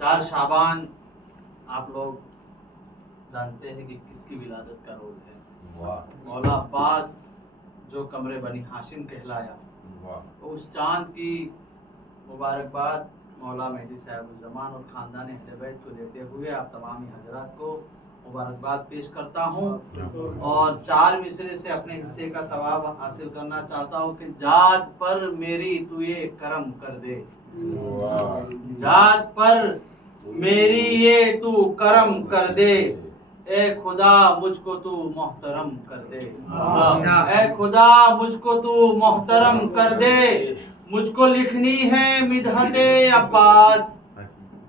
4 शाबान आप लोग जानते हैं कि किसकी विलादत का रोज है। मौला अब्बास जो कमरे बनी हाशिम कहलाया, तो उस चांद की मुबारकबाद मौला मेहदी साहिब-उज़-ज़मान और ख़ानदान अहले बैत को देते हुए आप तमामी हजरात को मुबारकबाद पेश करता हूँ और 4 मिसरे से अपने हिस्से का सवाब हासिल करना चाहता हूँ कि जात पर मेरी तू ये करम कर दे, जात पर मेरी ये तू करम कर दे, ए खुदा मुझको तू मोहतरम कर दे, ए खुदा मुझको तू मोहतरम कर दे। मुझको लिखनी है मिदहते अब्बास,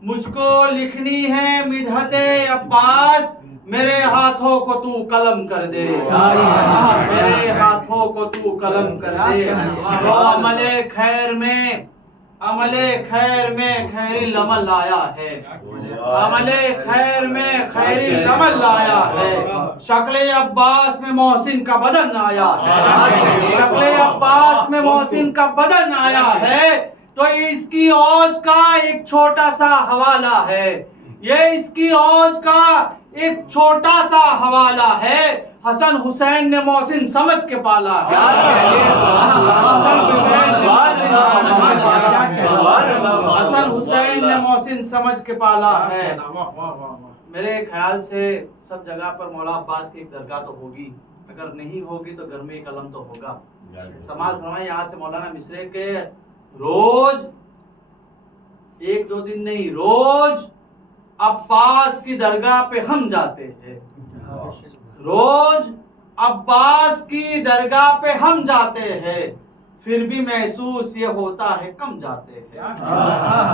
मुझको लिखनी है मिदहते अब्बास, मेरे हाथों को तू कलम कर दे, मेरे हाथों को तू कलम कर दे। तो अमले खैर में, अमले खैर में खैरी लमल आया है, अमले खैर में खैरी लमल आया है। शक्ले अब्बास में मोहसिन का बदन आया है, शक्ले अब्बास में मोहसिन का बदन आया है। तो इसकी औज का एक छोटा सा हवाला है, ये इसकी औज का एक छोटा सा हवाला है। हसन हुसैन ने मोहसिन समझ के पाला है, हसन हुसैन ने मोहसिन समझ के पाला है। मेरे ख्याल से सब जगह पर मौला अब्बास की एक दरगाह तो होगी, अगर नहीं होगी तो घर में एक कलम तो होगा। समाज फरमाए यहाँ से मौलाना मिसरे के रोज 1-2 दिन नहीं, रोज अब्बास की दरगाह पे हम जाते हैं, रोज अब्बास की दरगाह पे हम जाते हैं, फिर भी महसूस ये होता है कम जाते हैं,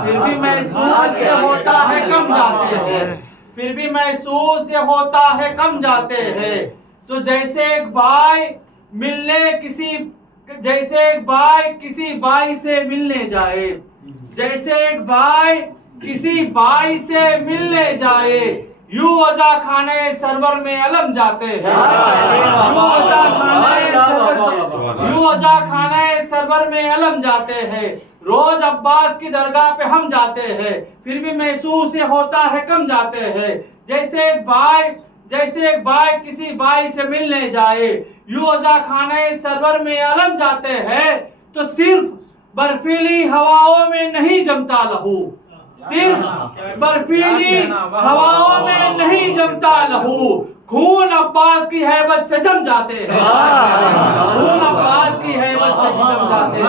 फिर भी महसूस ये होता है कम जाते हैं, फिर भी महसूस ये होता है कम जाते हैं। तो जैसे एक भाई मिलने किसी, जैसे एक भाई किसी भाई से मिलने जाए, जैसे एक भाई किसी भाई से मिलने जाए, यूं अज़ा खाने सरवर में अलम जाते हैं, यूं अज़ा खाने सरवर में अलम जाते हैं। रोज अब्बास की दरगाह पे हम जाते हैं, फिर भी महसूस ये होता है कम जाते हैं। जैसे एक भाई किसी भाई से मिलने जाए, यूं अज़ा खाने सरवर में अलम जाते हैं। तो सिर्फ बर्फीली हवाओं में नहीं जमता लहू, सिर्फ बर्फीली हवाओं में नहीं जमता लहू, खून अब्बास की हैबत से जम जाते हैं, खून अब्बास की हैबत से भी जम जाते हैं,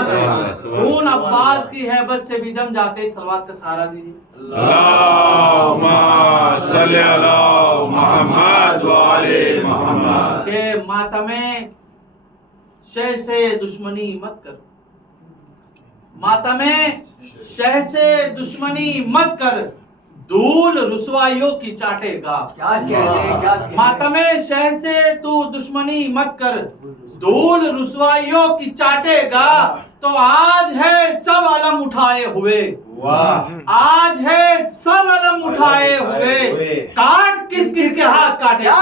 खून अब्बास की हैबत से भी जम जाते हैं। सलवात का सहारा दीजिए। अल्लाहुम्मा सल्ली अला मुहम्मद व आले मुहम्मद। के मातमे शह से दुश्मनी मत कर, मातमे शह से दुश्मनी मत कर, धूल रुसवाइयों की चाटेगा। क्या कहते, मातमे शह से तू दुश्मनी मत कर, धूल रुसवाइयों की चाटेगा। तो आज है सब अलम उठाए हुए, आज है सब अलम उठाए हुए, काट किस किस के हाथ काटेगा।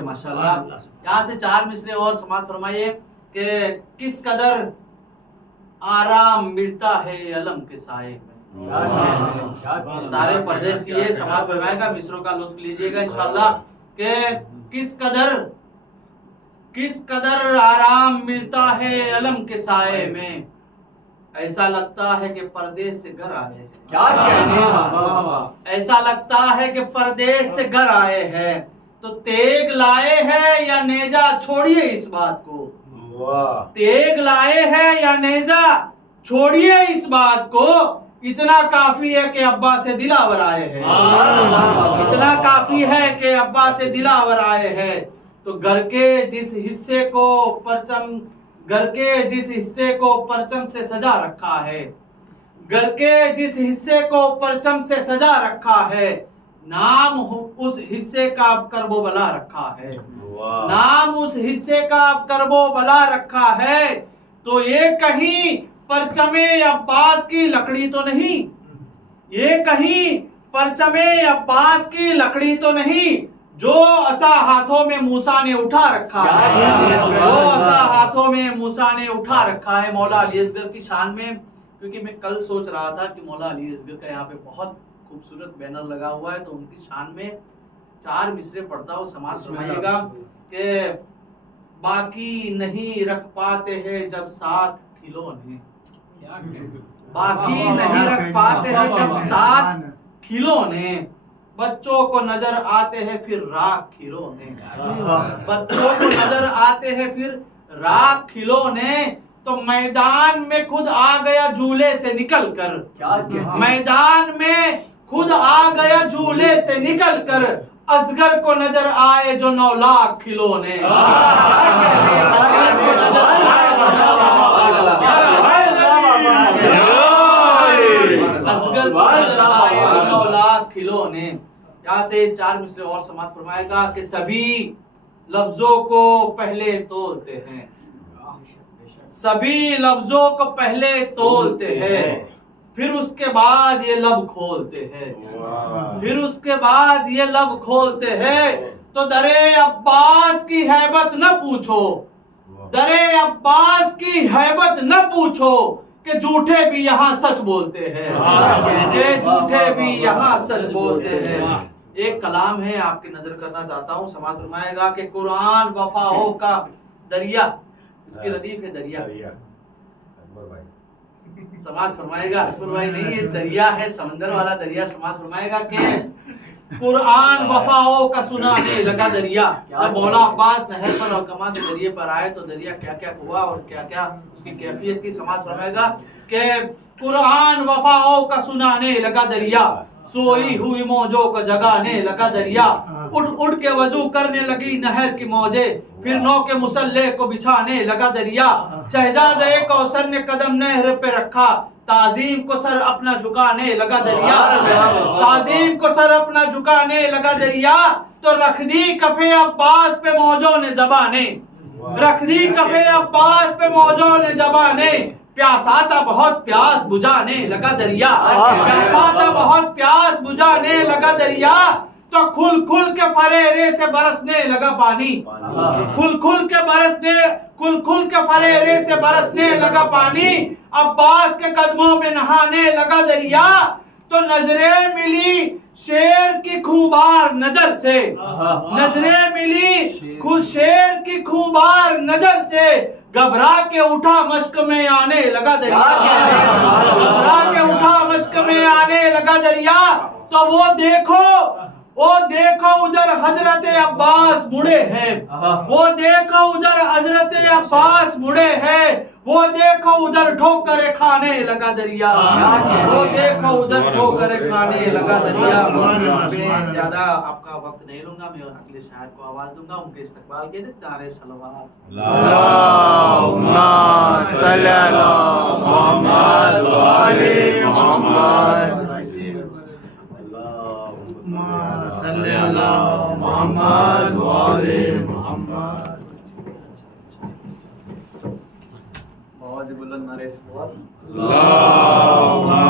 माशाल्लाह। यहाँ से 4 मिसरे और समाप्त फरमाइए कि किस कदर आराम मिलता है अलम के साए में। सारे परदेश की ये समाप्त फरमाएगा, मिसरों का लुत्फ लीजिएगा इंशाल्लाह। कि किस कदर आराम मिलता है अलम के साए में, ऐसा लगता है कि परदेश से घर आए हैं। क्या कहने, ऐसा लगता है कि परदेश से घर आए हैं। तो तेग लाए हैं या नेजा, छोड़िए इस बात को, तेग लाए हैं या नेजा, छोड़िए इस बात को। इतना काफी है कि अब्बा से दिलावर आए हैं, इतना काफी है कि अब्बा से दिलावर आए हैं। तो घर के जिस हिस्से को परचम, घर के जिस हिस्से को परचम से सजा रखा है, घर के जिस हिस्से को परचम से सजा रखा है, नाम उस हिस्से का अब करबो बला रखा है। नाम उस हिस्से का अब करबो बला रखा है, तो ये कहीं परचमे अब्बास की लकड़ी तो नहीं, ये कहीं परचमे अब्बास की लकड़ी तो नहीं, जो असा हाथों में मूसा ने उठा रखा है, जो असा हाथों में मूसा ने उठा रखा है। मौला अली असगर की शान में, क्योंकि मैं कल सोच रहा था कि मौला अली असगर का यहाँ पे बहुत खूबसूरत बैनर लगा हुआ है, तो उनकी शान में 4 मिसरे पढ़ता हूँ, समाज सुनाइएगा कि बाकी नहीं रख पाते हैं जब साथ खिलौने, बाकी नहीं रख पाते हैं जब साथ खिलौने, बच्चों को नजर आते हैं फिर राख खिलौने, बच्चों को नजर आते हैं फिर राख खिलौने, तो मैदान में खुद आ गया झूले से निकल कर, मैदान में खुद आ गया झूले से निकल कर, असगर को नजर आए जो 9 लाख खिलौने। असगर को नजर आए जो 9 लाख खिलौने। यहाँ से 4 मिसरे और समाप्त फरमाएगा कि सभी लफ्जों को पहले तोलते हैं, सभी लफ्जों को पहले तोलते हैं, फिर उसके बाद ये लब खोलते हैं, फिर उसके बाद ये लब खोलते हैं, तो दरे अब्बास की हैबत न पूछो, दरे अब्बास की हैबत न पूछो, कि झूठे भी यहाँ सच बोलते हैं, कि झूठे भी यहाँ सच बोलते हैं। एक कलाम है आपकी नजर करना चाहता हूँ, समाज फरमाएगा कि कुरान वफाओं का दरिया, इसकी रदीफ है दरिया, समाज फरमाएगा, अकबर भाई नहीं, ये दरिया है, समंदर वाला दरिया। समाज फरमाएगा कि कुरान वफाओं का सुनाने लगा दरिया। जब मौला अब्बास नहर पर अलकमा के दरिए पर आए तो दरिया क्या क्या हुआ और क्या क्या उसकी कैफियत थी। समाज फरमाएगा कि कुरान वफाओं का सुनाने लगा दरिया, सोई हुई मौजों को जगाने लगा दरिया, उठ उठ के वजू करने लगी नहर की मौजे, फिर नौ के मुसल्ले को बिछाने लगा दरिया, शहजादे कौसर ने कदम नहर पे रखा, ताजीम को सर अपना झुकाने लगा दरिया, ताजीम को सर अपना झुकाने लगा दरिया, तो रख दी कफे अब्बास पे मौजों ने जबाने, रख दी कफे अब्बास पे मौजों ने जबाने, प्यासा था बहुत प्यास बुझाने लगा दरिया, प्यासा था बहुत प्यास बुझाने लगा दरिया, तो खुल खुल के फरेरे से बरसने लगा पानी, खुल खुल के फरेरे से बरसने लगा पानी, अब्बास के कदमों में नहाने लगा दरिया, तो नजरें मिली शेर की खूबार नजर से, नजरें मिली खुद शेर की खूबार नजर से, घबरा के उठा मश्क में आने लगा दरिया, घबरा के उठा मश्क में आने लगा दरिया, तो वो देखो उधर हजरत अब्बास मुड़े हैं, वो देखो उधर हजरत अब्बास मुड़े हैं, वो देखो उधर ठोकरे खाने लगा दरिया, वो देखो उधर ठोकरे खाने लगा दरिया। मैं ज्यादा आपका वक्त नहीं लूंगा, मैं अगले शायर को आवाज दूंगा, उनके इस्तकबाल के लिए नारे सलवात, अल्लाहुम्मा सल्ली अला मुहम्मद व आले मुहम्मद, सल्ली अला मुहम्मद व आले मुहम्मद। आवाज़ बुलंद नारे सलवात। अल्लाहुम्मा